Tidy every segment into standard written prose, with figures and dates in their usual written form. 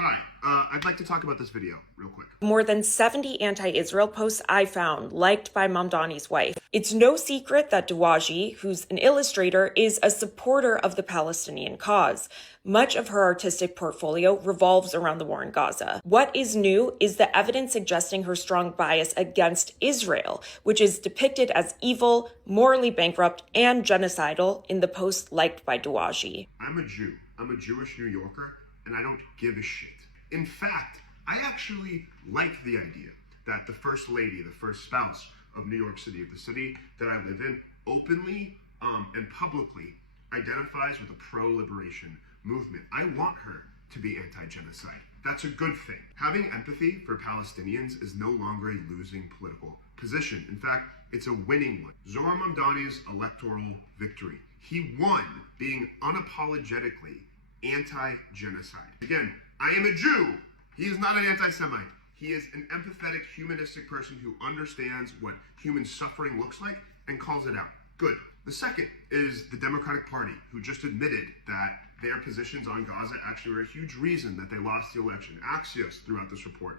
Hi, I'd like to talk about this video real quick. More than 70 anti-Israel posts I found liked by Mamdani's wife. It's no secret that Dawaji, who's an illustrator, is a supporter of the Palestinian cause. Much of her artistic portfolio revolves around the war in Gaza. What is new is the evidence suggesting her strong bias against Israel, which is depicted as evil, morally bankrupt, and genocidal in the post liked by Dawaji. I'm a Jew. I'm a Jewish New Yorker, and I don't give a shit. In fact, I actually like the idea that the first lady, the first spouse of New York City, of the city that I live in, openly and publicly identifies with a pro-liberation movement. I want her to be anti-genocide. That's a good thing. Having empathy for Palestinians is no longer a losing political position. In fact, it's a winning one. Zohar Mamdani's electoral victory. He won being unapologetically anti-genocide. Again, I am a Jew. He is not an anti-Semite. He is an empathetic, humanistic person who understands what human suffering looks like and calls it out. Good. The second is the Democratic Party, who just admitted that their positions on Gaza actually were a huge reason that they lost the election. Axios threw out this report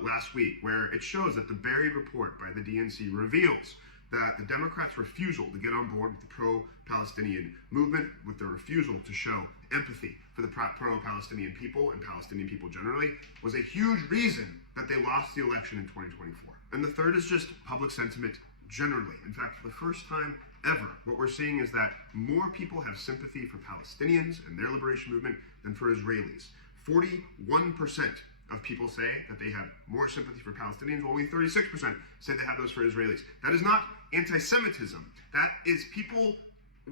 last week, where it shows that the buried report by the DNC reveals that the Democrats' refusal to get on board with the pro-Palestinian movement, with their refusal to show empathy for the pro-Palestinian people and Palestinian people generally, was a huge reason that they lost the election in 2024. And the third is just public sentiment generally. In fact, for the first time ever, what we're seeing is that more people have sympathy for Palestinians and their liberation movement than for Israelis. 41% of people say that they have more sympathy for Palestinians, while only 36% say they have those for Israelis. That is not anti-Semitism. That is people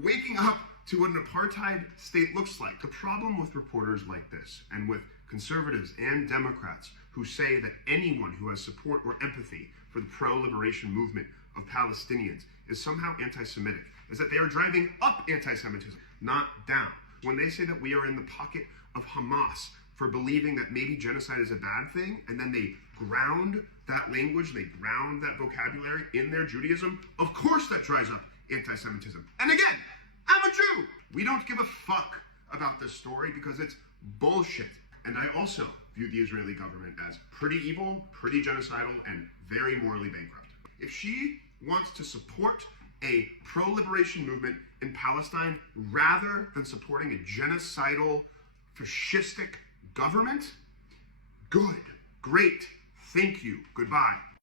waking up to what an apartheid state looks like. The problem with reporters like this, and with conservatives and Democrats who say that anyone who has support or empathy for the pro-liberation movement of Palestinians is somehow anti-Semitic, is that they are driving up anti-Semitism, not down. When they say that we are in the pocket of Hamas for believing that maybe genocide is a bad thing, and then they ground that language, they ground that vocabulary in their Judaism, of course that drives up anti-Semitism. And again, I'm a Jew. We don't give a fuck about this story because it's bullshit. And I also view the Israeli government as pretty evil, pretty genocidal, and very morally bankrupt. If she wants to support a pro-liberation movement in Palestine rather than supporting a genocidal, fascistic government, good, great, thank you, goodbye.